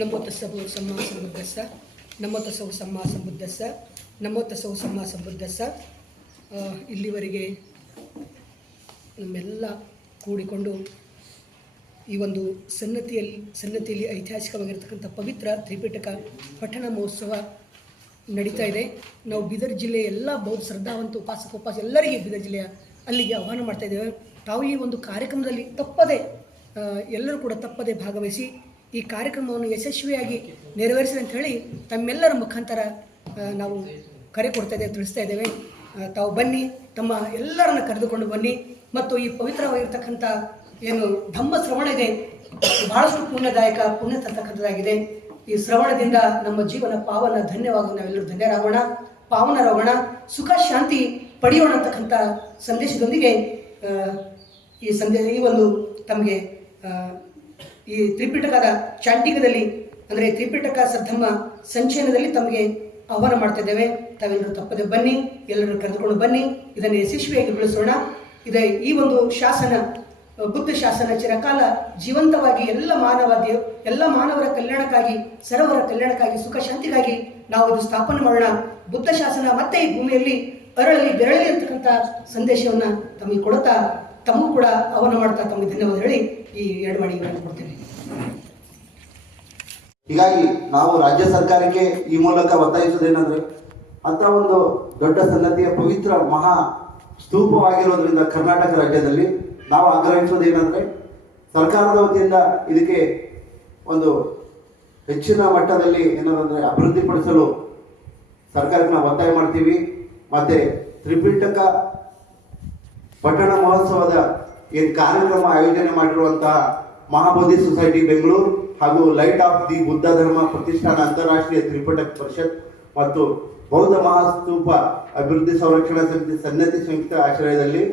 ನಮೋ ತಸ್ಸವು ಸಮ್ಮ ಸಂಬುದ್ಧಸ್ಸ ನಮೋ ತಸ್ಸವು ಸಮ್ಮ ಸಂಬುದ್ಧಸ್ಸ ನಮೋ ಸಂಬುದ್ಧಸ್ಸ ಇಲ್ಲಿವರೆಗೆ ನಮ್ಮೆಲ್ಲ ಕೂಡಿಕೊಂಡು ಈ ಒಂದು ಸನ್ನತಿಯಲ್ಲಿ ಸನ್ನತಿಯಲ್ಲಿ ಐತಿಹಾಸಿಕವಾಗಿರ್ತಕ್ಕಂಥ ಪವಿತ್ರ ತ್ರಿಪಿಟಕ ಪಠಣ ಮಹೋತ್ಸವ ನಡೀತಾ ಇದೆ. ನಾವು ಬೀದರ್ ಜಿಲ್ಲೆಯ ಎಲ್ಲ ಬೌದ್ಧ ಶ್ರದ್ಧಾವಂತ ಉಪಾಸಕ ಉಪಾಸ ಎಲ್ಲರಿಗೆ ಬೀದರ್ ಜಿಲ್ಲೆಯ ಅಲ್ಲಿಗೆ ಆಹ್ವಾನ ಮಾಡ್ತಾ ಇದ್ದೇವೆ. ತಾವು ಈ ಒಂದು ಕಾರ್ಯಕ್ರಮದಲ್ಲಿ ತಪ್ಪದೆ ಎಲ್ಲರೂ ಕೂಡ ತಪ್ಪದೆ ಭಾಗವಹಿಸಿ ಈ ಕಾರ್ಯಕ್ರಮವನ್ನು ಯಶಸ್ವಿಯಾಗಿ ನೆರವೇರಿಸಿದೆ ಅಂತ ಹೇಳಿ ತಮ್ಮೆಲ್ಲರ ಮುಖಾಂತರ ನಾವು ಕರೆ ಕೊಡ್ತಾ ಇದ್ದೇವೆ, ತಿಳಿಸ್ತಾ ಇದ್ದೇವೆ. ತಾವು ಬನ್ನಿ, ತಮ್ಮ ಎಲ್ಲರನ್ನ ಕರೆದುಕೊಂಡು ಬನ್ನಿ. ಮತ್ತು ಈ ಪವಿತ್ರವಾಗಿರ್ತಕ್ಕಂಥ ಏನು ಧಮ್ಮ ಶ್ರವಣ ಇದೆ, ಬಹಳಷ್ಟು ಪುಣ್ಯದಾಯಕ, ಪುಣ್ಯ ತರ್ತಕ್ಕಂಥದ್ದಾಗಿದೆ. ಈ ಶ್ರವಣದಿಂದ ನಮ್ಮ ಜೀವನ ಪಾವನ ಧನ್ಯವಾಗ ನಾವೆಲ್ಲರೂ ಧನ್ಯರಾಗೋಣ. ಪಾವನರಾಗೋಣ ಸುಖ, ಶಾಂತಿ ಪಡೆಯೋಣ ಅಂತಕ್ಕಂಥ ಸಂದೇಶದೊಂದಿಗೆ ಈ ಸಂದೇಶ ಈ ಒಂದು ತಮಗೆ ಈ ತ್ರಿಪಿಟಕದ ಚಾಂಟಿಕದಲ್ಲಿ ಅಂದರೆ ತ್ರಿಪಿಟಕ ಸದ್ದಮ್ಮ ಸಂಚಯನದಲ್ಲಿ ತಮಗೆ ಆಹ್ವಾನ ಮಾಡ್ತಾ ಇದ್ದೇವೆ ತಾವೆಲ್ಲರೂ ತಪ್ಪದೆ ಬನ್ನಿ ಎಲ್ಲರೂ ಕರೆದುಕೊಂಡು ಬನ್ನಿ, ಇದನ್ನು ಯಶಸ್ವಿಯಾಗಿ ಬೆಳೆಸೋಣ. ಇದೇ ಈ ಒಂದು ಶಾಸನ, ಬುದ್ಧ ಶಾಸನ ಚಿರಕಾಲ ಜೀವಂತವಾಗಿ ಎಲ್ಲ ಮಾನವ ಎಲ್ಲ ಮಾನವರ ಕಲ್ಯಾಣಕ್ಕಾಗಿ, ಸರೋವರ ಕಲ್ಯಾಣಕ್ಕಾಗಿ, ಸುಖ ಶಾಂತಿಗಾಗಿ ನಾವು ಇದು ಸ್ಥಾಪನೆ ಮಾಡೋಣ. ಬುದ್ಧ ಶಾಸನ ಮತ್ತೆ ಈ ಭೂಮಿಯಲ್ಲಿ ಅರಳಲಿ ಬೆರಳಲಿ ಅಂತಕ್ಕಂಥ ಸಂದೇಶವನ್ನು ತಮಗೆ ಕೊಡುತ್ತಾ ತಮಗೂ ಕೂಡ ಅವನ ಮಾಡ್ತಾ ತಮಗೆ ಧನ್ಯವಾದ ಹೇಳಿ ಈ ಎರಡು ಮಾಡಿ ಕೊಡ್ತೇನೆ. ಹೀಗಾಗಿ ನಾವು ರಾಜ್ಯ ಸರ್ಕಾರಕ್ಕೆ ಈ ಮೂಲಕ ಒತ್ತಾಯಿಸುವುದೇನೆಂದ್ರೆ ಅಂತ ಒಂದು ದೊಡ್ಡ ಸನ್ನತಿಯ ಪವಿತ್ರ ಮಹಾ ಸ್ತೂಪವಾಗಿರೋದ್ರಿಂದ ಕರ್ನಾಟಕ ರಾಜ್ಯದಲ್ಲಿ ನಾವು ಆಗ್ರಹಿಸೋದೇನಂದ್ರೆ ಸರ್ಕಾರದ ವತಿಯಿಂದ ಇದಕ್ಕೆ ಒಂದು ಹೆಚ್ಚಿನ ಮಟ್ಟದಲ್ಲಿ ಏನಂದ್ರೆ ಅಭಿವೃದ್ಧಿಪಡಿಸಲು ಸರ್ಕಾರಕ್ಕೆ ನಾವು ಒತ್ತಾಯ ಮಾಡ್ತೀವಿ. ಮತ್ತೆ ತ್ರಿಪಿಟಕ ಪಟ್ಟಣ ಮಹೋತ್ಸವದ ಏನು ಕಾರ್ಯಕ್ರಮ ಆಯೋಜನೆ ಮಾಡಿರುವಂತಹ ಮಹಾಬೋಧಿ ಸೊಸೈಟಿ ಬೆಂಗಳೂರು ಹಾಗೂ ಲೈಟ್ ಆಫ್ ದಿ ಬುದ್ಧ ಧರ್ಮ ಪ್ರತಿಷ್ಠಾನ ಅಂತಾರಾಷ್ಟ್ರೀಯ ತ್ರಿಪಟ ಪರಿಷತ್ ಮತ್ತು ಬೌದ್ಧ ಮಹಾಸ್ತೂಪ ಅಭಿವೃದ್ಧಿ ಸಂರಕ್ಷಣಾ ಸಮಿತಿ ಸನ್ನತಿ ಸಂಯುಕ್ತ ಆಶ್ರಯದಲ್ಲಿ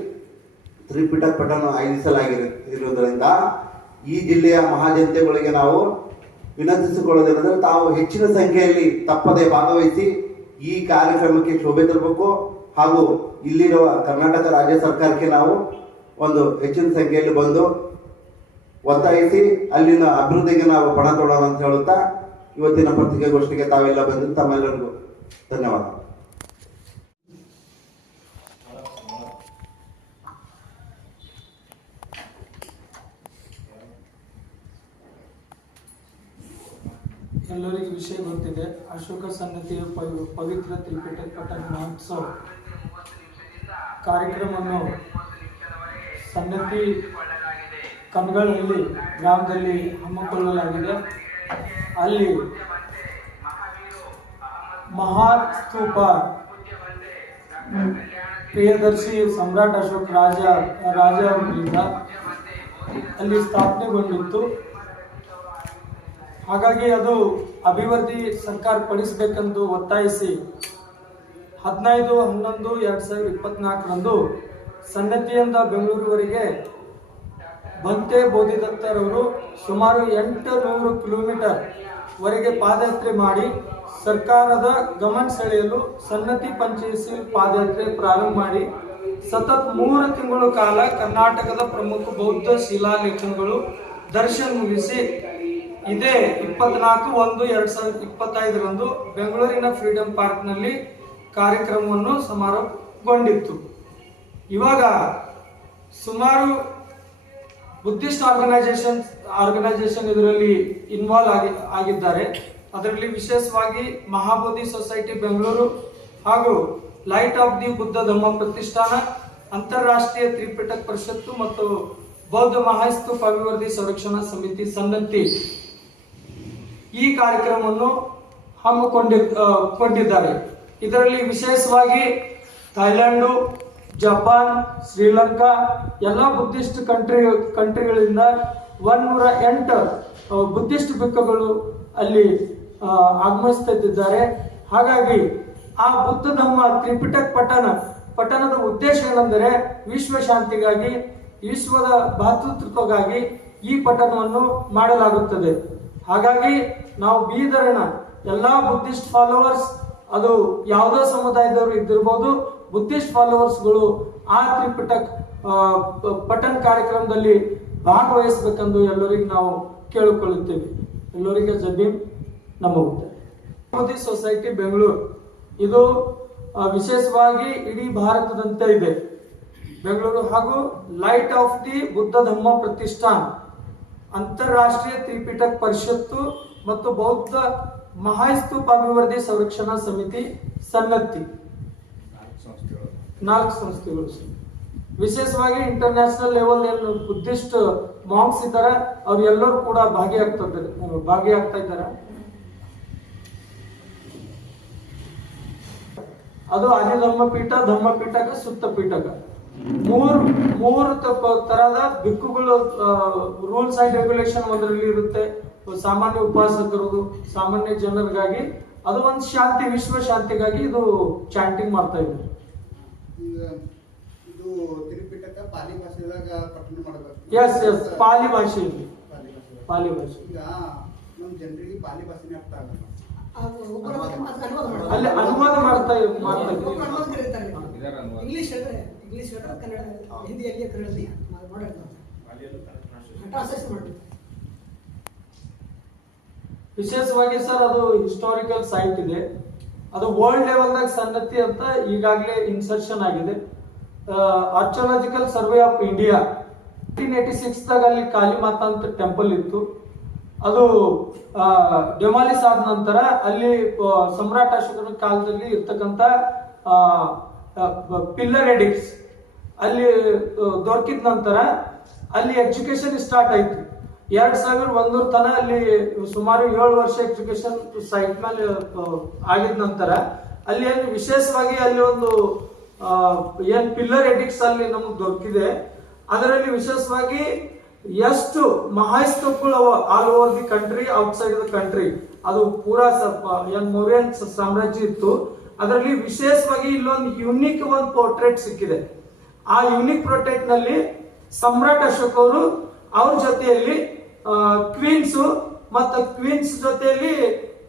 ತ್ರಿಪಿಟ ಪಠಣ ಆಯೋಜಿಸಲಾಗಿರುವುದರಿಂದ ಈ ಜಿಲ್ಲೆಯ ಮಹಾಜನತೆಗಳಿಗೆ ನಾವು ವಿನಂತಿಸಿಕೊಳ್ಳೋದೇನೆಂದರೆ ತಾವು ಹೆಚ್ಚಿನ ಸಂಖ್ಯೆಯಲ್ಲಿ ತಪ್ಪದೆ ಭಾಗವಹಿಸಿ ಈ ಕಾರ್ಯಕ್ರಮಕ್ಕೆ ಶೋಭೆ ತರಬೇಕು. ಹಾಗೂ ಇಲ್ಲಿರುವ ಕರ್ನಾಟಕ ರಾಜ್ಯ ಸರ್ಕಾರಕ್ಕೆ ನಾವು ಒಂದು ಹೆಚ್ಚಿನ ಸಂಖ್ಯೆಯಲ್ಲಿ ಬಂದು ಒತ್ತಾಯಿಸಿ ಅಲ್ಲಿನ ಅಭಿವೃದ್ಧಿಗೆ ನಾವು ಪಣ ತೊಡೋಣ ಅಂತ ಹೇಳುತ್ತಾ ಇವತ್ತಿನ ಪತ್ರಿಕೆಗೋಷ್ಠಿಗೆ ತಾವೆಲ್ಲ ಬಂದು ತಮ್ಮೆಲ್ಲರಿಗೂ ಧನ್ಯವಾದ. ಎಲ್ಲರಿಗೂ ವಿಷಯ ಗೊತ್ತಿದೆ. ಅಶೋಕ ಸನ್ನತಿಯ ಪವಿ- ಪವಿತ್ರ ತ್ರಿಪಿಟಕ ಪಠಣ ಮಹೋತ್ಸವ. ಕಾರ್ಯಕ್ರಮವನ್ನು ಸನ್ನತಿ ಕನ್ಗಳಲ್ಲಿ ಗ್ರಾಮದಲ್ಲಿ ಹಮ್ಮಿಕೊಳ್ಳಲಾಗಿದೆ. ಅಲ್ಲಿ ಮಹಾಸ್ತೂಪ ಪ್ರಿಯದರ್ಶಿ ಸಮ್ರಾಟ್ ಅಶೋಕ್ ರಾಜ ರಾಜ ಅವರಿಂದ ಅಲ್ಲಿ ಸ್ಥಾಪನೆಗೊಂಡಿತ್ತು. ಹಾಗಾಗಿ ಅದು ಅಭಿವೃದ್ಧಿ ಸರ್ಕಾರ ಪಡಿಸಬೇಕೆಂದು ಒತ್ತಾಯಿಸಿ ಹದಿನೈದು, ಹನ್ನೊಂದು, ಎರಡು ಸಾವಿರದ ಇಪ್ಪತ್ನಾಲ್ಕರಂದು ಸನ್ನತಿಯಿಂದ ಬೆಂಗಳೂರುವರೆಗೆ ಬಂತೆ ಬೋಧಿದತ್ತರವರು ಸುಮಾರು ಎಂಟು ನೂರು ಕಿಲೋಮೀಟರ್ ವರೆಗೆ ಪಾದಯಾತ್ರೆ ಮಾಡಿ ಸರ್ಕಾರದ ಗಮನ ಸೆಳೆಯಲು ಸನ್ನತಿ ಪಂಚಾಯಿಸಿ ಪಾದಯಾತ್ರೆ ಪ್ರಾರಂಭ ಮಾಡಿ ಸತತ್ ಮೂರು ತಿಂಗಳು ಕಾಲ ಕರ್ನಾಟಕದ ಪ್ರಮುಖ ಬೌದ್ಧ ಶಿಲಾಲೇಖನಗಳು ದರ್ಶನ ಮುಗಿಸಿ ಇದೇ ಇಪ್ಪತ್ನಾಲ್ಕು ಒಂದು ಎರಡು ಸಾವಿರದ ಇಪ್ಪತ್ತೈದರಂದು ಬೆಂಗಳೂರಿನ ಫ್ರೀಡಂ ಪಾರ್ಕ್ನಲ್ಲಿ ಕಾರ್ಯಕ್ರಮವನ್ನು ಸಮಾರೋಪಗೊಂಡಿತ್ತು ಇವಾಗ ಸುಮಾರು ಬುದ್ಧಿಸ್ಟ್ ಆರ್ಗನೈಸೇಷನ್ ಆರ್ಗನೈಸೇಷನ್ ಇದರಲ್ಲಿ ಇನ್ವಾಲ್ವ್ ಆಗಿ, ಆಗಿದ್ದಾರೆ. ಅದರಲ್ಲಿ ವಿಶೇಷವಾಗಿ ಮಹಾಬೋಧಿ ಸೊಸೈಟಿ ಬೆಂಗಳೂರು ಹಾಗೂ light of the Buddha Dhamma Pratishthana, ಅಂತಾರಾಷ್ಟ್ರೀಯ ತ್ರಿಪಿಟಕ ಪರಿಷತ್ತು ಮತ್ತು ಬೌದ್ಧ ಮಹಾಸ್ತೂಪ ಅಭಿವೃದ್ಧಿ ಸಂರಕ್ಷಣಾ ಸಮಿತಿ ಸನ್ನತಿ ಈ ಕಾರ್ಯಕ್ರಮವನ್ನು ಹಮ್ಮಿಕೊಂಡಿ ಕೊಂಡಿದ್ದಾರೆ. ಇದರಲ್ಲಿ ವಿಶೇಷವಾಗಿ ಥೈಲ್ಯಾಂಡು ಜಪಾನ್, ಶ್ರೀಲಂಕಾ, ಎಲ್ಲ ಬುದ್ಧಿಸ್ಟ್ ಕಂಟ್ರಿ, ಕಂಟ್ರಿಗಳಿಂದ ಒನ್ನೂರ ಎಂಟು ಬುದ್ಧಿಸ್ಟ್ ಭಿಕ್ಕುಗಳು ಅಲ್ಲಿ ಆಗಮಿಸ್ತಿದ್ದಾರೆ ಹಾಗಾಗಿ ಆ ಬುದ್ಧ ಧರ್ಮ ತ್ರಿಪಿಟಕ್ ಪಠಣ, ಪಠಣದ ಉದ್ದೇಶ ಏನೆಂದರೆ ವಿಶ್ವ ಶಾಂತಿಗಾಗಿ, ವಿಶ್ವದ ಭಾತೃತ್ವಕ್ಕಾಗಿ ಈ ಪಠಣವನ್ನು ಮಾಡಲಾಗುತ್ತದೆ. ಹಾಗಾಗಿ ನಾವು ಬೀದರನ ಎಲ್ಲಾ ಬುದ್ಧಿಸ್ಟ್ ಫಾಲೋವರ್ಸ್ ಅದು ಯಾವುದೋ ಸಮುದಾಯದವರು ಇದ್ದಿರ್ಬೋದು ಬುದ್ಧಿಸ್ಟ್ ಫಾಲೋವರ್ಸ್ಗಳು ಆ ತ್ರಿಪಿಟಕ್ ಆ, ಪ- ಪಠಣ ಕಾರ್ಯಕ್ರಮದಲ್ಲಿ ಭಾಗವಹಿಸಬೇಕೆಂದು ಎಲ್ಲರಿಗೂ ನಾವು ಕೇಳಿಕೊಳ್ಳುತ್ತೇವೆ. ಎಲ್ಲರಿಗೆ ಜಮೀನ್ ನಮ್ಮ ಮೋದಿ ಸೊಸೈಟಿ ಬೆಂಗಳೂರು ಇದು ವಿಶೇಷವಾಗಿ ಇಡೀ ಭಾರತದಂತೆ ಇದೆ. ಬೆಂಗಳೂರು ಹಾಗೂ ಲೈಟ್ ಆಫ್ ದಿ ಬುದ್ಧ ಧರ್ಮ ಪ್ರತಿಷ್ಠಾನ್. ಅಂತಾರಾಷ್ಟ್ರೀಯ ತ್ರಿಪಿಟಕ್ ಪರಿಷತ್ತು ಮತ್ತು ಬೌದ್ಧ ಮಹಾಸ್ತೂಪ ಅಭಿವೃದ್ಧಿ ಸಂರಕ್ಷಣಾ ಸಮಿತಿ ಸನ್ನತಿ ನಾಲ್ಕು ಸಂಸ್ಥೆಗಳು. ವಿಶೇಷವಾಗಿ ಇಂಟರ್ನ್ಯಾಷನಲ್ ಲೆವೆಲ್ ಏನು ಬುದ್ಧಿಸ್ಟ್ ಮಾಂಕ್ಸ್ ಇದ್ದಾರೆ, ಅವ್ರು ಎಲ್ಲರೂ ಕೂಡ ಭಾಗಿಯಾಗ್ತಾ ಇದ್ದಾರೆ ಭಾಗಿಯಾಗ್ತಾ ಇದ್ದಾರೆ. ಅದು ಆದಿ ಧರ್ಮ ಪೀಠಕ ಸುತ್ತ ಪೀಠಕ ಮೂರು ಮೂರು ತರದ ಬಿಕ್ಕುಗಳು ರೂಲ್ಸ್ ಅಂಡ್ ರೆಗ್ಯುಲೇಷನ್ ಒಂದರಲ್ಲಿ ಇರುತ್ತೆ. ಸಾಮಾನ್ಯ ಉಪಾಸಕರು ಸಾಮಾನ್ಯ ಜನರಿಗಾಗಿ ಅದು ಒಂದು ಶಾಂತಿ ವಿಶ್ವ ಶಾಂತಿಗಾಗಿ ಇದು ಚಾಂಟಿಂಗ್ ಮಾಡ್ತಾ ಇದ್ದಾರೆ. ಇದು ತಿರುಪಿಟಕ ಪಾಲಿ ಭಾಷೆದಾಗ ಪಠಣ ಮಾಡಬೇಕು. ಎಸ್ ಎಸ್ ಪಾಲಿ ಭಾಷೆಯಲ್ಲಿ. ಪಾಲಿ ಭಾಷೆ ಪಾಲಿ ಭಾಷೆ ಈಗ ನಮ್ಮ ಜನರಿಗೆ ಪಾಲಿ ಭಾಷೆನೇ ಅರ್ಥ ಆಗಲ್ಲ. ಅಲ್ಲಿ ಅನುವಾದ ಮಾಡ್ತಾ. ಇಂಗ್ಲಿಷ್ ಹೇಳಿದ್ರೆ ಇಂಗ್ಲಿಷ್ ಹೇಳಿದ್ರೆ ಕನ್ನಡ ಹಿಂದಿಯಲ್ಲಿ ಕನ್ನಡದಲ್ಲಿ ಟ್ರಾನ್ಸ್ಲೇಷನ್ ಮಾಡ್ಬೇಕು ವಿಶೇಷವಾಗಿ ಸರ್, ಅದು ಹಿಸ್ಟೋರಿಕಲ್ ಸೈಟ್ ಇದೆ. ಅದು ವರ್ಲ್ಡ್ ಲೆವೆಲ್ದಾಗ ಸನ್ನತಿ ಅಂತ ಈಗಾಗಲೇ ಇನ್ಸರ್ಷನ್ ಆಗಿದೆ. Archaeological survey of India nineteen eighty ಸಿಕ್ಸ್ದಾಗ ಅಲ್ಲಿ ಕಾಲಿ ಮಾತಾ ಅಂತ ಟೆಂಪಲ್ ಇತ್ತು. ಅದು ಡೆಮಾಲಿಸ್ ಆದ ನಂತರ ಅಲ್ಲಿ ಸಮ್ರಾಟ್ ಅಶೋಕನ ಕಾಲದಲ್ಲಿ ಇರ್ತಕ್ಕಂಥ ಪಿಲ್ಲರ್ ಎಡಿಕ್ಸ್ ಅಲ್ಲಿ ದೊರಕಿದ ನಂತರ ಅಲ್ಲಿ ಎಜುಕೇಶನ್ ಸ್ಟಾರ್ಟ್ ಆಯ್ತು. ಎರಡ್ ಸಾವಿರ ಒಂದೂರ್ ತನ ಅಲ್ಲಿ ಸುಮಾರು ಏಳು ವರ್ಷ ಎಜುಕೇಶನ್ ಸೈಟ್ ಮೇಲೆ ಆಗಿದ ನಂತರ ಅಲ್ಲಿ ಏನು ವಿಶೇಷವಾಗಿ ಅಲ್ಲಿ ಒಂದು ಏನ್ ಪಿಲ್ಲರ್ ಎಡಿಕ್ಸ್ ಅಲ್ಲಿ ನಮ್ಗೆ ದೊರಕಿದೆ. ಅದರಲ್ಲಿ ವಿಶೇಷವಾಗಿ ಎಷ್ಟು ಮಹಾಸ್ತೂಪಗಳು all over the country outside the country ಅದು ಪೂರಾ ಏನ್ ಮೌರ್ಯನ್ ಸಾಮ್ರಾಜ್ಯ ಇತ್ತು. ಅದರಲ್ಲಿ ವಿಶೇಷವಾಗಿ ಇಲ್ಲೊಂದು ಯುನಿಕ್ ಒಂದು ಪೋರ್ಟ್ರೇಟ್ ಸಿಕ್ಕಿದೆ. ಆ ಯುನಿಕ್ ಪೋರ್ಟ್ರೇಟ್ನಲ್ಲಿ ಸಮ್ರಾಟ್ ಅಶೋಕ್ ಅವರು ಅವ್ರ ಜೊತೆಯಲ್ಲಿ ಕ್ವೀನ್ಸ್ ಮತ್ತು ಕ್ವೀನ್ಸ್ ಜೊತೆಯಲ್ಲಿ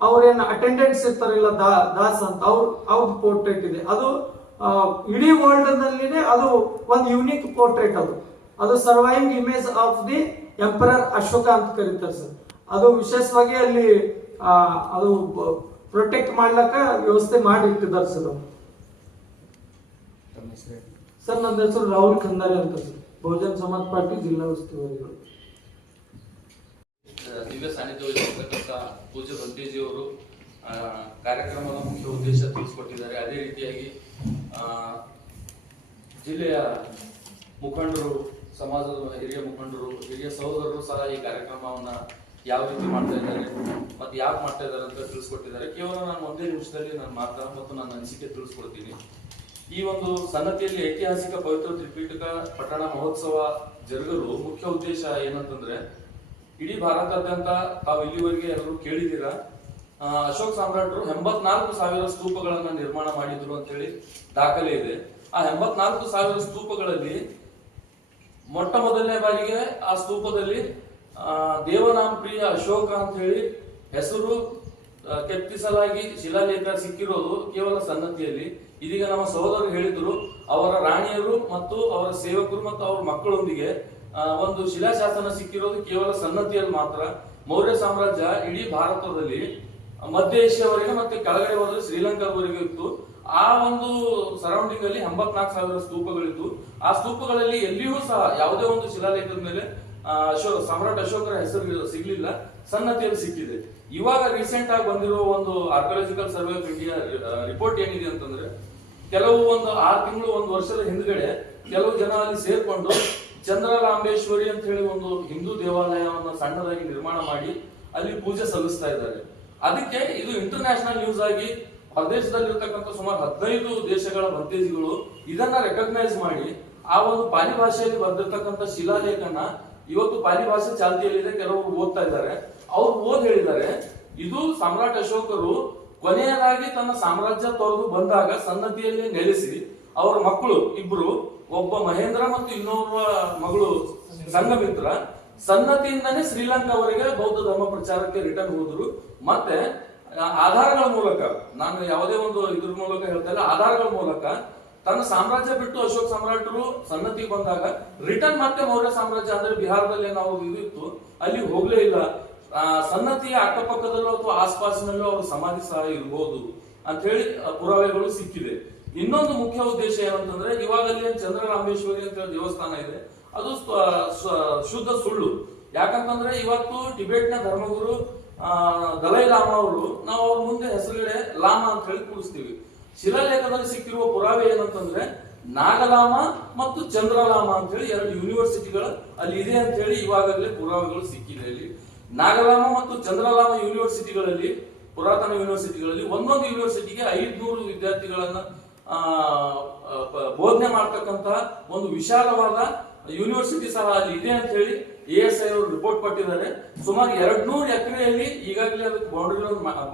ಅವ್ರೇನು ಅಟೆಂಡೆಂಟ್ಸ್ ಇರ್ತಾರಲ್ಲ ದಾ ದಾಸ್ ಅಂತ ಅವ್ರ ಅವ್ರ ಪೋರ್ಟ್ರೇಟ್ ಇದೆ. ಅದು ಇಡೀ ವರ್ಲ್ಡ್ ನಲ್ಲಿನೇ ಅದು ಒಂದು ಯುನಿಕ್ ಪೋರ್ಟ್ರೇಟ್ ಅದು. ಅದು surviving image of the emperor Ashoka ಅಂತ ಕರೀತಾರೆ ಸರ್. ಅದು ವಿಶೇಷವಾಗಿ ಅಲ್ಲಿ ಅದು ಪ್ರೊಟೆಕ್ಟ್ ಮಾಡ್ಲಕ್ಕ ವ್ಯವಸ್ಥೆ ಮಾಡಿ ಇಟ್ಟಿದ್ದಾರೆ ಸರ್. ಸರ್ ನನ್ನ ಹೆಸರು ರಾಹುಲ್ ಖಂದಾರಿ ಅಂತ ಸರ್. ಬಹುಜನ್ ಸಮಾಜ್ ಪಾರ್ಟಿ ಜಿಲ್ಲಾ ಉಸ್ತುವಾರಿಗಳು. ದಿವ್ಯ ಸಾನ್ನಿಧ್ಯವಿರ್ತಕ್ಕಂಥ ಪೂಜ್ಯ ಬಂತೇಜಿಯವರು ಆ, ಕಾರ್ಯಕ್ರಮದ ಮುಖ್ಯ ಉದ್ದೇಶ ತಿಳಿಸ್ಕೊಟ್ಟಿದ್ದಾರೆ. ಅದೇ ರೀತಿಯಾಗಿ ಜಿಲ್ಲೆಯ ಮುಖಂಡರು ಸಮಾಜದ ಹಿರಿಯ ಮುಖಂಡರು ಹಿರಿಯ ಸಹೋದರರು ಸಹ ಈ ಕಾರ್ಯಕ್ರಮವನ್ನ ಯಾವ ರೀತಿ ಮಾಡ್ತಾ ಇದ್ದಾರೆ ಮತ್ತೆ ಯಾಕೆ ಮಾಡ್ತಾ ಇದ್ದಾರೆ ಅಂತ ತಿಳಿಸ್ಕೊಟ್ಟಿದ್ದಾರೆ. ಕೇವಲ ನಾನು ಒಂದೇ ನಿಮಿಷದಲ್ಲಿ ನಾನು ಮಾತಾ ಮತ್ತು ನನ್ನ ಅನಿಸಿಕೆ ತಿಳಿಸ್ಕೊಡ್ತೀನಿ. ಈ ಒಂದು ಸನ್ನತಿಯಲ್ಲಿ ಐತಿಹಾಸಿಕ ಪವಿತ್ರ ತ್ರಿಪೀಠಕ ಪಟ್ಟಣ ಮಹೋತ್ಸವ ಜರುಗಲು ಮುಖ್ಯ ಉದ್ದೇಶ ಏನಂತಂದ್ರೆ ಇಡೀ ಭಾರತದಾದ್ಯಂತ ತಾವು ಇಲ್ಲಿವರೆಗೆ ಎಲ್ಲರೂ ಕೇಳಿದ್ದೀರಾ? ಅಶೋಕ್ ಸಾಮ್ರಾಟರು ಎಂಬತ್ನಾಲ್ಕು ಸಾವಿರ ಸ್ತೂಪಗಳನ್ನ ನಿರ್ಮಾಣ ಮಾಡಿದ್ರು ಅಂತ ಹೇಳಿ ದಾಖಲೆ ಇದೆ. ಆ ಎಂಬತ್ನಾಲ್ಕು ಸಾವಿರ ಸ್ತೂಪಗಳಲ್ಲಿ ಮೊಟ್ಟ ಮೊದಲನೇ ಬಾರಿಗೆ ಆ ಸ್ತೂಪದಲ್ಲಿ ದೇವನಾಂಪ್ರಿಯ ಅಶೋಕ ಅಂತ ಹೇಳಿ ಹೆಸರು ಕೆತ್ತಿಸಲಾಗಿ ಶಿಲಾಲೇಖ ಸಿಕ್ಕಿರೋದು ಕೇವಲ ಸನ್ನತಿಯಲ್ಲಿ ಇದೀಗ ನಮ್ಮ ಸಹೋದರರು ಹೇಳಿದ್ರು, ಅವರ ರಾಣಿಯರು ಮತ್ತು ಅವರ ಸೇವಕರು ಮತ್ತು ಅವರ ಮಕ್ಕಳೊಂದಿಗೆ ಒಂದು ಶಿಲಾಶಾಸನ ಸಿಕ್ಕಿರೋದು ಕೇವಲ ಸನ್ನತಿಯಲ್ಲಿ ಮಾತ್ರ. ಮೌರ್ಯ ಸಾಮ್ರಾಜ್ಯ ಇಡೀ ಭಾರತದಲ್ಲಿ ಮಧ್ಯ ಏಷ್ಯಾವರೆಗೆ ಮತ್ತೆ ಕೆಳಗಡೆ ಹೋದ್ರೆ ಶ್ರೀಲಂಕಾದವರೆಗೆ ಇತ್ತು. ಆ ಒಂದು ಸರೌಂಡಿಂಗ್ ಅಲ್ಲಿ ಎಂಬತ್ನಾಲ್ಕು ಸಾವಿರ ಸ್ತೂಪಗಳಿತ್ತು ಆ ಸ್ತೂಪಗಳಲ್ಲಿ ಎಲ್ಲಿಯೂ ಸಹ ಯಾವುದೇ ಒಂದು ಶಿಲಾಲೇಖದ ಮೇಲೆ ಅಶೋ ಅಶೋಕ ಸಮ್ರಾಟ್ ಅಶೋಕರ ಹೆಸರು ಸಿಗ್ಲಿಲ್ಲ. ಸನ್ನತಿಯಲ್ಲಿ ಸಿಕ್ಕಿದೆ. ಇವಾಗ ರೀಸೆಂಟ್ ಆಗಿ ಬಂದಿರೋ ಒಂದು archaeological survey of India report ಏನಿದೆ ಅಂತಂದ್ರೆ ಕೆಲವು ಒಂದು ಆರು ತಿಂಗಳು, ಒಂದು ವರ್ಷದ ಹಿಂದ್ಗಡೆ ಕೆಲವು ಜನ ಅಲ್ಲಿ ಸೇರ್ಕೊಂಡು ಚಂದ್ರಲಾಂಬೇಶ್ವರಿ ಅಂತ ಹೇಳಿ ಒಂದು ಹಿಂದೂ ದೇವಾಲಯವನ್ನ ಸಣ್ಣದಾಗಿ ನಿರ್ಮಾಣ ಮಾಡಿ ಅಲ್ಲಿ ಪೂಜೆ ಸಲ್ಲಿಸ್ತಾ ಇದ್ದಾರೆ. ಅದಕ್ಕೆ ಇದು ಇಂಟರ್ನ್ಯಾಷನಲ್ ನ್ಯೂಸ್ ಆಗಿ ಹೊರದೇಶದಲ್ಲಿರ್ತಕ್ಕಂಥ ಸುಮಾರು ಹದಿನೈದು ದೇಶಗಳ ಭಂತೇಜಿಗಳು ಇದನ್ನ ರೆಕಗ್ನೈಸ್ ಮಾಡಿ ಆ ಒಂದು ಪಾಲಿ ಭಾಷೆಯಲ್ಲಿ ಬರೆದಿರ್ತಕ್ಕಂಥ ಶಿಲಾಲೇಖನ ಇವತ್ತು ಪಾಲಿ ಭಾಷೆ ಚಾಲ್ತಿಯಲ್ಲಿದೆ, ಕೆಲವರು ಓದ್ತಾ ಇದ್ದಾರೆ. ಅವ್ರು ಓದ್ ಹೇಳಿದ್ದಾರೆ, ಇದು ಸಮ್ರಾಟ್ ಅಶೋಕರು ಕೊನೆಯದಾಗಿ ತನ್ನ ಸಾಮ್ರಾಜ್ಯ ತೊರೆದು ಬಂದಾಗ ಸನ್ನತಿಯಲ್ಲಿ ನೆಲೆಸಿ ಅವರ ಮಕ್ಕಳು ಇಬ್ರು, ಒಬ್ಬ ಮಹೇಂದ್ರ ಮತ್ತು ಇನ್ನೊಬ್ಬ ಮಗಳು ಸಂಗಮಿತ್ರ ಸನ್ನತಿಯಿಂದನೇ ಶ್ರೀಲಂಕಾವರೆಗೆ ಬೌದ್ಧ ಧರ್ಮ ಪ್ರಚಾರಕ್ಕೆ ರಿಟರ್ನ್ ಹೋದ್ರು. ಮತ್ತೆ ಆಧಾರಗಳ ಮೂಲಕ, ನಾನು ಯಾವುದೇ ಒಂದು ಇದ್ರ ಮೂಲಕ ಹೇಳ್ತಾ ಇಲ್ಲ, ಆಧಾರಗಳ ಮೂಲಕ ತನ್ನ ಸಾಮ್ರಾಜ್ಯ ಬಿಟ್ಟು ಅಶೋಕ್ ಸಾಮ್ರಾಟರು ಸನ್ನತಿಗೆ ಬಂದಾಗ ರಿಟರ್ನ್ ಮತ್ತೆ ಮೌರ್ಯ ಸಾಮ್ರಾಜ್ಯ ಅಂದ್ರೆ ಬಿಹಾರದಲ್ಲಿ ನಾವು ಇದು ಇತ್ತು. ಅಲ್ಲಿ ಹೋಗ್ಲೇ ಇಲ್ಲ. ಸನ್ನತಿಯ ಅಕ್ಕಪಕ್ಕದಲ್ಲೂ ಅಥವಾ ಆಸ್ಪಾಸಿನಲ್ಲೂ ಅವರು ಸಮಾಧಿ ಸಹ ಇರಬಹುದು ಅಂತ ಹೇಳಿ ಪುರಾವೆಗಳು ಸಿಕ್ಕಿದೆ. ಇನ್ನೊಂದು ಮುಖ್ಯ ಉದ್ದೇಶ ಏನಂತಂದ್ರೆ ಇವಾಗ ಅಲ್ಲಿ ಚಂದ್ರರಾಮೇಶ್ವರಿ ಅಂತ ಹೇಳಿ ದೇವಸ್ಥಾನ ಇದೆ ಅದು ಶುದ್ಧ ಸುಳ್ಳು. ಯಾಕಂತಂದ್ರೆ ಇವತ್ತು ಟಿಬೇಟ್ನ ಧರ್ಮಗುರು ಆ, ದಲೈ ಲಾಮಾ ಅವರು ನಾವು ಅವ್ರ ಮುಂದೆ ಹೆಸರುಗಡೆ ಲಾಮಾ ಅಂತ ಹೇಳಿ ಕೂಡಿಸ್ತೀವಿ. ಶಿಲಾಲೇಖದಲ್ಲಿ ಸಿಕ್ಕಿರುವ ಪುರಾವೆ ಏನಂತಂದ್ರೆ ನಾಗಲಾಮ ಮತ್ತು ಚಂದ್ರಲಾಮ ಅಂತ ಹೇಳಿ ಎರಡು ಯೂನಿವರ್ಸಿಟಿಗಳು ಅಲ್ಲಿ ಇದೆ ಅಂತ ಹೇಳಿ ಇವಾಗಲೇ ಪುರಾವೆಗಳು ಸಿಕ್ಕಿದೆ ಇಲ್ಲಿ. ನಾಗಲಾಮ ಮತ್ತು ಚಂದ್ರಲಾಮ ಯೂನಿವರ್ಸಿಟಿಗಳಲ್ಲಿ, ಪುರಾತನ ಯೂನಿವರ್ಸಿಟಿಗಳಲ್ಲಿ ಒಂದೊಂದು ಯೂನಿವರ್ಸಿಟಿಗೆ ಐದ್ನೂರು ವಿದ್ಯಾರ್ಥಿಗಳನ್ನ ಬೋಧನೆ ಮಾಡ್ತಕ್ಕಂತಹ ಒಂದು ವಿಶಾಲವಾದ ಯೂನಿವರ್ಸಿಟಿ ಸಹ ಅಲ್ಲಿ ಇದೆ ಅಂತ ಹೇಳಿ ಎ ಎಸ್ ಐ ಅವರು ರಿಪೋರ್ಟ್ ಕೊಟ್ಟಿದ್ದಾರೆ. ಸುಮಾರು ಎರಡ್ ನೂರು ಎಕರೆಯಲ್ಲಿ ಈಗಾಗಲೇ ಅದಕ್ಕೆ ಬೌಂಡ್ರಿ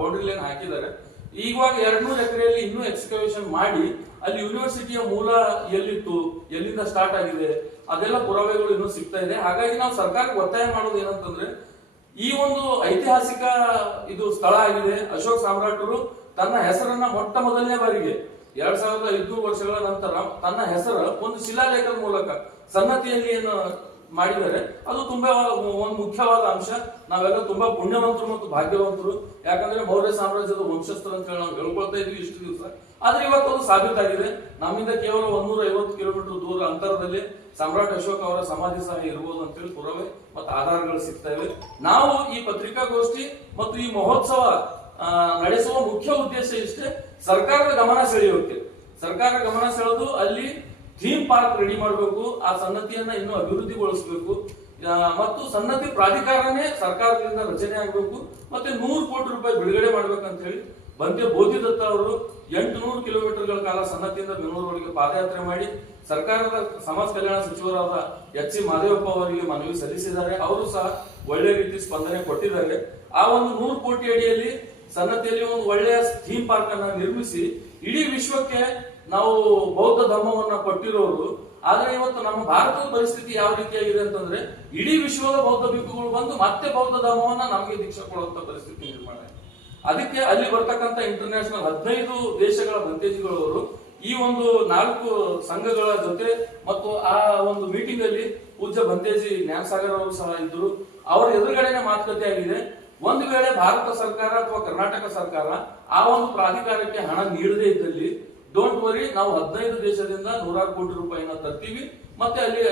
ಬೌಂಡ್ರಿ ಲೈನ್ ಹಾಕಿದ್ದಾರೆ. ಇವಾಗ ಎರಡ್ ನೂರು ಎಕರೆಯಲ್ಲಿ ಇನ್ನೂ ಎಕ್ಸ್ಕವೇಷನ್ ಮಾಡಿ ಅಲ್ಲಿ ಯೂನಿವರ್ಸಿಟಿಯ ಮೂಲ ಎಲ್ಲಿತ್ತು, ಎಲ್ಲಿಂದ ಸ್ಟಾರ್ಟ್ ಆಗಿದೆ, ಅದೆಲ್ಲ ಪುರಾವೆಗಳು ಇನ್ನೂ ಸಿಗ್ತಾ ಇದೆ. ಹಾಗಾಗಿ ನಾವು ಸರ್ಕಾರಕ್ಕೆ ಒತ್ತಾಯ ಮಾಡೋದು ಏನಂತಂದ್ರೆ ಈ ಒಂದು ಐತಿಹಾಸಿಕ ಇದು ಸ್ಥಳ ಆಗಿದೆ. ಅಶೋಕ್ ಸಾಮ್ರಾಟರು ತನ್ನ ಹೆಸರನ್ನ ಮೊಟ್ಟ ಮೊದಲನೇ ಬಾರಿಗೆ, ಎರಡ್ ಸಾವಿರದ ಐದು ವರ್ಷಗಳ ನಂತರ ತನ್ನ ಹೆಸರು ಒಂದು ಶಿಲಾಲೇಖದ ಮೂಲಕ, ಸನ್ನತಿಯಲ್ಲಿ ಏನು ಮಾಡಿದ್ದಾರೆ. ಅದು ತುಂಬಾ ಒಂದು ಮುಖ್ಯವಾದ ಅಂಶ. ನಾವೆಲ್ಲ ತುಂಬಾ ಪುಣ್ಯವಂತರು ಮತ್ತು ಭಾಗ್ಯವಂತರು. ಯಾಕಂದ್ರೆ ಮೌರ್ಯ ಸಾಮ್ರಾಜ್ಯದ ವಂಶಸ್ಥರು ಅಂತ ಹೇಳಿ ನಾವು ಹೇಳ್ಕೊಳ್ತಾ ಇದ್ವಿ ಇಷ್ಟು ದಿವಸ. ಆದ್ರೆ ಇವತ್ತು ಅದು ಸಾಬೀತಾಗಿದೆ. ನಮ್ಮಿಂದ ಕೇವಲ ಒಂದೂರ ಐವತ್ತು ಕಿಲೋಮೀಟರ್ ದೂರ ಅಂತರದಲ್ಲಿ ಸಮ್ರಾಟ್ ಅಶೋಕ್ ಅವರ ಸಮಾಧಿ ಸಹ ಇರಬಹುದು ಅಂತೇಳಿ ಪುರಾವೆ ಮತ್ತು ಆಧಾರಗಳು ಸಿಗ್ತಾ ಇವೆ. ನಾವು ಈ ಪತ್ರಿಕಾಗೋಷ್ಠಿ ಮತ್ತು ಈ ಮಹೋತ್ಸವ ನಡೆಸುವ ಮುಖ್ಯ ಉದ್ದೇಶ ಇಷ್ಟೇ ಸರ್ಕಾರದ ಗಮನ ಸೆಳೆಯೋಕೆ ಸರ್ಕಾರ ಗಮನ ಸೆಳೆದು ಅಲ್ಲಿ ಥೀಮ್ ಪಾರ್ಕ್ ರೆಡಿ ಮಾಡಬೇಕು, ಆ ಸನ್ನತಿಯನ್ನ ಇನ್ನೂ ಅಭಿವೃದ್ಧಿಗೊಳಿಸಬೇಕು. ಮತ್ತು ಸನ್ನತಿ ಪ್ರಾಧಿಕಾರನೇ ಸರ್ಕಾರದಿಂದ ರಚನೆ ಆಗಬೇಕು, ಮತ್ತೆ ನೂರು ಕೋಟಿ ರೂಪಾಯಿ ಬಿಡುಗಡೆ ಮಾಡ್ಬೇಕಂತ ಹೇಳಿ ಬಂದೆ ಬೋಧಿದತ್ತ ಅವರು ಎಂಟುನೂರು ಕಿಲೋಮೀಟರ್ಗಳ ಕಾಲ ಸನ್ನತಿಯಿಂದ ಬೆಂಗಳೂರಿಗೆ ಪಾದಯಾತ್ರೆ ಮಾಡಿ, ಸರ್ಕಾರದ ಸಮಾಜ ಕಲ್ಯಾಣ ಸಚಿವರಾದ ಎಚ್ ಸಿ ಮಾದೇವಪ್ಪ ಅವರಿಗೆ ಮನವಿ ಸಲ್ಲಿಸಿದ್ದಾರೆ. ಅವರು ಸಹ ಒಳ್ಳೆ ರೀತಿ ಸ್ಪಂದನೆ ಕೊಟ್ಟಿದ್ದಾರೆ. ಆ ಒಂದು ನೂರು ಕೋಟಿ ಅಡಿಯಲ್ಲಿ ಸನ್ನತಿಯಲ್ಲಿ ಒಂದು ಒಳ್ಳೆಯ ಥೀಮ್ ಪಾರ್ಕ್ ಅನ್ನ ನಿರ್ಮಿಸಿ, ಇಡೀ ವಿಶ್ವಕ್ಕೆ ನಾವು ಬೌದ್ಧ ಧರ್ಮವನ್ನ ಕೊಟ್ಟಿರೋರು ಆದ್ರೆ ಇವತ್ತು ನಮ್ಮ ಭಾರತದ ಪರಿಸ್ಥಿತಿ ಯಾವ ರೀತಿಯಾಗಿದೆ ಅಂತಂದ್ರೆ, ಇಡೀ ವಿಶ್ವದ ಬೌದ್ಧ ಬಿಕ್ಕುಗಳು ಬಂದು ಮತ್ತೆ ಬೌದ್ಧ ಧರ್ಮವನ್ನ ನಮಗೆ ದೀಕ್ಷೆ ಕೊಡುವಂತ ಪರಿಸ್ಥಿತಿ ನಿರ್ಮಾಣ ಅದಕ್ಕೆ ಅಲ್ಲಿ ಬರ್ತಕ್ಕಂಥ ಇಂಟರ್ನ್ಯಾಷನಲ್ ಹದಿನೈದು ದೇಶಗಳ ಬಂತೇಜಿಗಳವರು ಈ ಒಂದು ನಾಲ್ಕು ಸಂಘಗಳ ಜೊತೆ ಮತ್ತು ಆ ಒಂದು ಮೀಟಿಂಗ್ ಅಲ್ಲಿ ಪೂಜ್ಯ ಭಂತೇಜಿ ಜ್ಞಾನಸಾಗರ್ ಅವರು ಸಹ ಇದ್ದರು. ಅವರ ಎದುರುಗಡೆನೆ ಮಾತುಕತೆ ಆಗಿದೆ. ಒಂದು ವೇಳೆ ಭಾರತ ಸರ್ಕಾರ ಅಥವಾ ಕರ್ನಾಟಕ ಸರ್ಕಾರ ಆ ಒಂದು ಪ್ರಾಧಿಕಾರಕ್ಕೆ ಹಣ ನೀಡದೇ ಇದ್ದಲ್ಲಿ ಡೋಂಟ್ ವರಿ ನಾವು ಹದಿನೈದು ದೇಶದಿಂದ ನೂರಾರು ಕೋಟಿ ರೂಪಾಯಿನ ತರ್ತೀವಿ. ಮತ್ತೆ ಅಲ್ಲಿ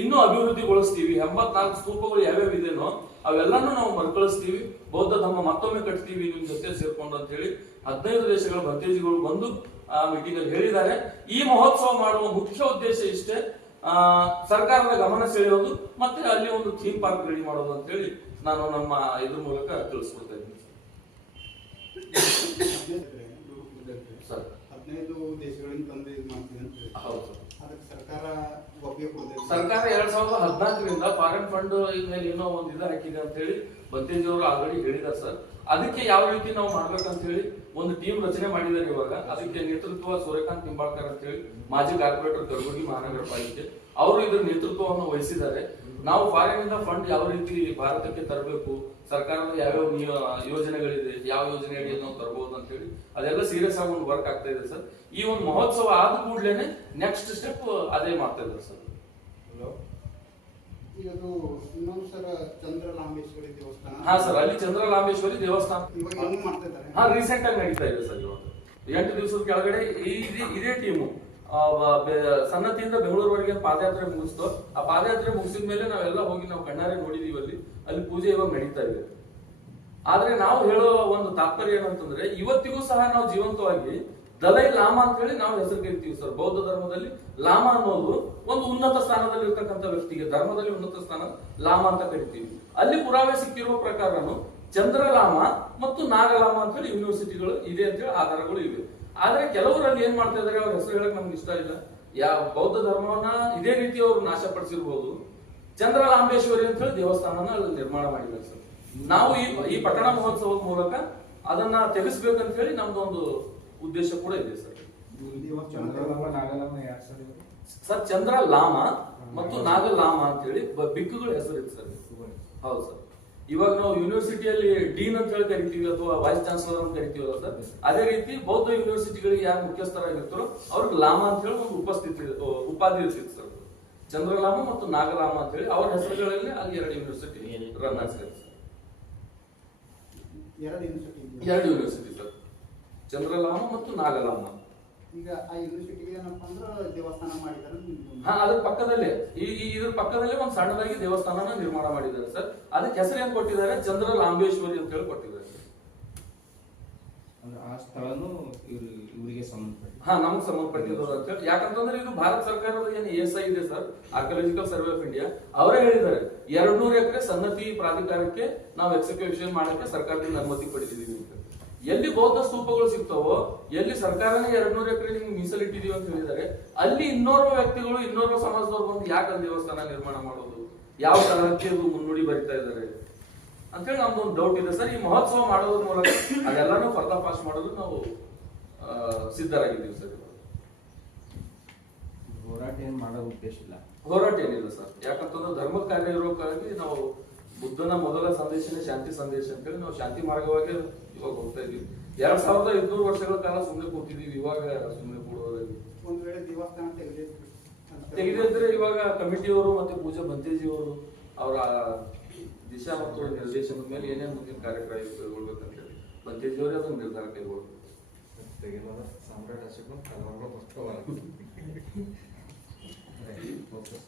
ಇನ್ನೂ ಅಭಿವೃದ್ಧಿಗೊಳಿಸ್ತೀವಿ ಎಂಬತ್ನಾಲ್ಕು ಸ್ತೂಪಗಳು ಯಾವ್ಯಾವ ಇದೇನೋ, ಅವೆಲ್ಲನೂ ನಾವು ಮರುಕಳಿಸ್ತೀವಿ. ಬೌದ್ಧ ಧರ್ಮ ಮತ್ತೊಮ್ಮೆ ಕಟ್ತೀವಿ ನಿಮ್ ಜೊತೆ ಸೇರ್ಕೊಂಡು ಅಂತ ಹೇಳಿ ಹದಿನೈದು ದೇಶಗಳ ಭಂತೇಜಿಗಳು ಬಂದು ಆ ಮೀಟಿಂಗ್ ಅಲ್ಲಿ ಹೇಳಿದ್ದಾರೆ. ಈ ಮಹೋತ್ಸವ ಮಾಡುವ ಮುಖ್ಯ ಉದ್ದೇಶ ಇಷ್ಟೇ. ಆ, ಸರ್ಕಾರದ ಗಮನ ಸೆಳೆಯೋದು, ಮತ್ತೆ ಅಲ್ಲಿ ಒಂದು ಥೀಮ್ ಪಾರ್ಕ್ ರೆಡಿ ಮಾಡೋದು ಅಂತ ಹೇಳಿ ನಾನು ನಮ್ಮ ಇದ್ರ ಮೂಲಕ ತಿಳಿಸ್ಕೊಡ್ತಾ ಇದ್ದೀನಿ. ಸರ್ ಹದಿನೈದು ದೇಶಗಳಿಂದ ತಂದು ಇದು ಮಾಡ್ತೀವಿ ಅಂತ ಹೇಳಿ. ಹೌದು. ಅದಕ್ಕೆ ಸರ್ಕಾರ ಒಪ್ಪಿಗೆ ಕೊಡಬೇಕು ಸರ್ಕಾರ ಎರಡ್ ಸಾವಿರದ ಹದಿನಾಲ್ಕರಿಂದ ಫಾರಿನ್ ಫಂಡ್ ಮೇಲೆ ಏನೋ ಒಂದು ಇದು ಹಾಕಿದೆ ಅಂತ ಹೇಳಿ ಬಂತೇಜಿ ಅವರು ಆಲ್ರೆಡಿ ಹೇಳಿದ್ದಾರೆ ಸರ್. ಅದಕ್ಕೆ ಯಾವ ರೀತಿ ನಾವು ಮಾಡ್ಬೇಕಂತ ಹೇಳಿ ಒಂದು ಟೀಮ್ ರಚನೆ ಮಾಡಿದ್ದಾರೆ ಇವಾಗ. ಅದಕ್ಕೆ ನೇತೃತ್ವ ಸೂರ್ಯಕಾಂತ್ ನಿಂಬಾಳ್ಕರ್ ಅಂತ ಹೇಳಿ ಮಾಜಿ ಕಾರ್ಪೊರೇಟರ್ ಕಲಬುರಗಿ ಮಹಾನಗರ ಪಾಲಿಕೆ. ಅವರು ಇದ್ರ ನೇತೃತ್ವವನ್ನು ವಹಿಸಿದ್ದಾರೆ. ನಾವು ಫಾರಿನ್ ಇಂದ ಫಂಡ್ ಯಾವ ರೀತಿ ಭಾರತಕ್ಕೆ ತರಬೇಕು ಸರ್ಕಾರದ ಯಾವ್ಯಾವ ಯೋಜನೆಗಳಿದೆ ಯಾವ ಯೋಜನೆ ಅಡಿ ನಾವು ತರಬಹುದು ಅಂತ ಹೇಳಿ ಅದೆಲ್ಲ ಸೀರಿಯಸ್ ಆಗಿ ಒಂದು ವರ್ಕ್ ಆಗ್ತಾ ಇದೆ ಸರ್. ಈ ಒಂದು ಮಹೋತ್ಸವ ಆದ ಕೂಡಲೇ ನೆಕ್ಸ್ಟ್ ಸ್ಟೆಪ್ ಅದೇ ಮಾಡ್ತಾ ಇದ್ದಾರೆ ಸರ್. ಇನ್ನೊಂದು ಸರ ಚಂದ್ರಲಾಂಬೇಶ್ವರಿ ದೇವಸ್ಥಾನ. ಹಾ ಸರ್ ಅಲ್ಲಿ ಚಂದ್ರಲಾಂಬೇಶ್ವರಿ ದೇವಸ್ಥಾನ. ಇವಾಗ ಹೆಂಗ್ ಮಾಡ್ತಾ ಇದ್ದಾರೆ. ಹಾ ರೀಸೆಂಟ್ ಆಗಿ ನಡೀತಾ ಇದೆ ಸರ್ ಇವಾಗ. ಎಂಟು ದಿವಸದ ಕೆಳಗಡೆ ಈ ಇದೇ- ಇದೇ ಟೀಮು ಸನ್ನತಿಯಿಂದ ಬೆಂಗಳೂರವರೆಗೆ ಪಾದಯಾತ್ರೆ ಮುಗಿಸ್ತು. ಆ ಪಾದಯಾತ್ರೆ ಮುಗಿಸಿದ ಮೇಲೆ ನಾವೆಲ್ಲ ಹೋಗಿ ನಾವು ಕಣ್ಣಾರೆ ನೋಡಿದೀವಿ ಅಲ್ಲಿ. ಅಲ್ಲಿ ಪೂಜೆ ಇವಾಗ ನಡೀತಾ ಇದೆ. ಆದ್ರೆ ನಾವು ಹೇಳೋ ಒಂದು ತಾತ್ಪರ್ಯ ಏನಂತಂದ್ರೆ, ಇವತ್ತಿಗೂ ಸಹ ನಾವು ಜೀವಂತವಾಗಿ ದಲೈ ಲಾಮ ಅಂತ ಹೇಳಿ ನಾವು ಹೆಸರು ಕರಿತೀವಿ ಸರ್. ಬೌದ್ಧ ಧರ್ಮದಲ್ಲಿ ಲಾಮ ಅನ್ನೋದು ಒಂದು ಉನ್ನತ ಸ್ಥಾನದಲ್ಲಿ ಇರ್ತಕ್ಕಂಥ ವ್ಯಕ್ತಿಗೆ, ಧರ್ಮದಲ್ಲಿ ಉನ್ನತ ಸ್ಥಾನ ಲಾಮ ಅಂತ ಕರಿತೀವಿ. ಅಲ್ಲಿ ಪುರಾವೆ ಸಿಕ್ಕಿರುವ ಪ್ರಕಾರನು ಚಂದ್ರಲಾಮ ಮತ್ತು ನಾಗಲಾಮ ಅಂತ ಹೇಳಿ ಯೂನಿವರ್ಸಿಟಿಗಳು ಇದೆ ಅಂತ ಹೇಳಿ ಆಧಾರಗಳು ಇವೆ. ಆದ್ರೆ ಕೆಲವರು ಅಲ್ಲಿ ಏನ್ ಮಾಡ್ತಾ ಇದಾರೆ ಅವ್ರ ಹೆಸರು ಹೇಳಕ್ ನಮ್ಗೆ ಇಷ್ಟ ಇಲ್ಲ. ಯಾವ ಬೌದ್ಧ ಧರ್ಮವನ್ನ ಇದೇ ರೀತಿ ಅವರು ನಾಶಪಡಿಸಿರ್ಬೋದು. ಚಂದ್ರಲಾಂಬೇಶ್ವರಿ ಅಂತ ಹೇಳಿ ದೇವಸ್ಥಾನನ ನಿರ್ಮಾಣ ಮಾಡಿದ್ದಾರೆ ಸರ್. ನಾವು ಈ ಈ ಪಟ್ಟಣ ಮಹೋತ್ಸವದ ಮೂಲಕ ಅದನ್ನ ತೆಗೆಸ್ಬೇಕಂತ ಹೇಳಿ ನಮ್ದು ಒಂದು ಉದ್ದೇಶ ಕೂಡ ಇದೆ ಸರ್. ಸರ್ ಚಂದ್ರ ಲಾಮ ಮತ್ತು ನಾಗಲಾಮ ಅಂತ ಹೇಳಿ ಬಿಕ್ಕುಗಳ ಹೆಸರು ಇದೆ ಸರ್. ಹೌದು ಸರ್. ಇವಾಗ ನಾವು ಯೂನಿವರ್ಸಿಟಿಯಲ್ಲಿ ಡೀನ್ ಅಂತ ಹೇಳಿ ಕರಿತೀವಿ ಅಥವಾ ವೈಸ್ ಚಾನ್ಸಲರ್ ಅಂತ ಕರಿತೀವಲ್ಲ ಸರ್? ಅದೇ ರೀತಿ ಬೌದ್ಧ ಯೂನಿವರ್ಸಿಟಿಗಳಿಗೆ ಯಾರು ಮುಖ್ಯಸ್ಥರಾಗಿರ್ತಾರೋ ಅವ್ರಿಗೆ ಲಾಮ ಅಂತ ಹೇಳಿ ಒಂದು ಉಪಸ್ಥಿತಿ ಉಪಾಧಿ ಇರ್ತಿತ್ತು ಸರ್ ಚಂದ್ರಲಾಮ ಮತ್ತು ನಾಗಲಾಮ ಅಂತ ಹೇಳಿ ಅವ್ರ ಹೆಸರುಗಳಲ್ಲಿ ಅಲ್ಲಿ ಎರಡು ಯೂನಿವರ್ಸಿಟಿ ರನ್ ಆಗ್ತದೆ ಸರ್. ಎರಡು ಯೂನಿವರ್ಸಿಟಿ ಎರಡು ಯೂನಿವರ್ಸಿಟಿ ಸರ್. ಚಂದ್ರಲಾಮ ಮತ್ತು ನಾಗಲಾಮ. ಈಗ ಆ ಯೂನಿವರ್ಸಿಟಿಗೆ ಏನಪ್ಪ ಅಂದ್ರೆ ದೇವಸ್ಥಾನ ಮಾಡಿದ್ದಾರೆ ಹಾ ಅದ್ರ ಪಕ್ಕದಲ್ಲೇ. ಈ ಈ- ಇದ್ರ ಪಕ್ಕದಲ್ಲೇ ಒಂದು ಸಣ್ಣದಾಗಿ ದೇವಸ್ಥಾನನ ನಿರ್ಮಾಣ ಮಾಡಿದ್ದಾರೆ ಸರ್. ಅದಕ್ಕೆ ಹೆಸರು ಏನ್ ಕೊಟ್ಟಿದ್ದಾರೆ? ಚಂದ್ರಲಾಂಬೇಶ್ವರಿ ಅಂತ ಹೇಳಿ ಕೊಟ್ಟಿದ್ದಾರೆ ಸರ್. ಅಂದ್ರೆ ಆ ಸ್ಥಳನು ಇವ್ರು ಇವರಿಗೆ ಸಂಬಂಧಪಟ್ಟ ಹಾ ನಮ್ಗೆ ಸಂಬಂಧಪಟ್ಟಿರೋದು ಅಂತ ಹೇಳಿ. ಯಾಕಂತಂದ್ರೆ ಇದು ಭಾರತ ಸರ್ಕಾರದ ಏನು ಎಸ್ ಐ ಇದೆ sir archaeological survey of India ಅವರೇ ಹೇಳಿದ್ದಾರೆ ಎರಡ್ ನೂರು ಎಕರೆ ಸನ್ನತಿ ಪ್ರಾಧಿಕಾರಕ್ಕೆ ನಾವು ಎಕ್ಸಿಕ್ಯೂಷನ್ ಮಾಡಕ್ಕೆ ಸರ್ಕಾರದಿಂದ ಅನುಮತಿ ಪಡೆದಿದ್ದೀವಿ ಅಂತ. ಎಲ್ಲಿ ಬೌದ್ಧ ಸ್ತೂಪಗಳು ಸಿಗ್ತಾವೋ ಎಲ್ಲಿ ಸರ್ಕಾರನೇ ಎರಡ್ ನೂರು ಎಕರೆ ನಿಮ್ಗೆ ಮೀಸಲಿಟ್ಟಿದೀವಿ ಅಂತ ಹೇಳಿದ್ದಾರೆ ಅಲ್ಲಿ ಇನ್ನೋರ್ವ ವ್ಯಕ್ತಿಗಳು ಇನ್ನೋರ್ವ ಸಮಾಜದವ್ರು ಬಂದು ಯಾಕೆ ಅಲ್ಲಿ ದೇವಸ್ಥಾನ ನಿರ್ಮಾಣ ಮಾಡೋದು? ಯಾವ ತರಹಕ್ಕೆ ಇದು ಮುನ್ನುಡಿ ಬರಿತಾ ಇದ್ದಾರೆ? ಅಂತ ಹೇಳಿ ನಮ್ದು ಒಂದು ಡೌಟ್ ಇದೆ. ಸರ್ ಈ ಮಹೋತ್ಸವ ಮಾಡೋದ್ರ ಮೂಲಕ ಅದೆಲ್ಲಾನು ಪರ್ದಾಫಾಶ್ ಮಾಡೋದು ನಾವು ಸಿದ್ಧರಾಗಿದ್ದೀವಿ ಸರ್. ಹೋರಾಟ ಏನ್ ಮಾಡೋ ಉದ್ದೇಶ ಇಲ್ಲ. ಹೋರಾಟ ಏನಿಲ್ಲ ಸರ್. ಯಾಕಂತಂದ್ರೆ ಧರ್ಮ ಕಾರ್ಯ ಇರೋಕ್ಕಾಗಿ ನಾವು ಬುದ್ಧನ ಮೊದಲ ಸಂದೇಶನೇ ಶಾಂತಿ ಸಂದೇಶ ಅಂತೇಳಿ ನಾವು ಶಾಂತಿ ಮಾರ್ಗವಾಗಿ ಇವಾಗ ಹೋಗ್ತಾ ಇದೀವಿ ಎರಡ್ ಸಾವಿರದ ಐದ್ನೂರು ವರ್ಷಗಳ ಕಾಲ ಸುಮ್ಮನೆ ಕೂತಿದೀವಿ ಇವಾಗ ಸುಮ್ಮನೆ ಕೂಡೋದಾಗಿ ಒಂದ್ ವೇಳೆ ದೇವಸ್ಥಾನ ತೆಗೆದಿದ್ರೆ ಇವಾಗ ಕಮಿಟಿಯವರು ಮತ್ತೆ ಪೂಜಾ ಬಂತೇಜಿಯವರು ಅವರ ದಿಶಾ ಮತ್ತು ನಿರ್ದೇಶನದ ಮೇಲೆ ಏನೇನು ಮುಂದಿನ ಕಾರ್ಯಕ್ರಮ ಕೈಗೊಳ್ಬೇಕಂತ ಹೇಳಿ. ಬಂತೇಜಿಯವರೇ ಅದನ್ನು ನಿರ್ಧಾರ ಕೈಗೊಳ್ಬೇಕು. ಸಾಮ್ರಾಟ್ ಅಶೋಕ್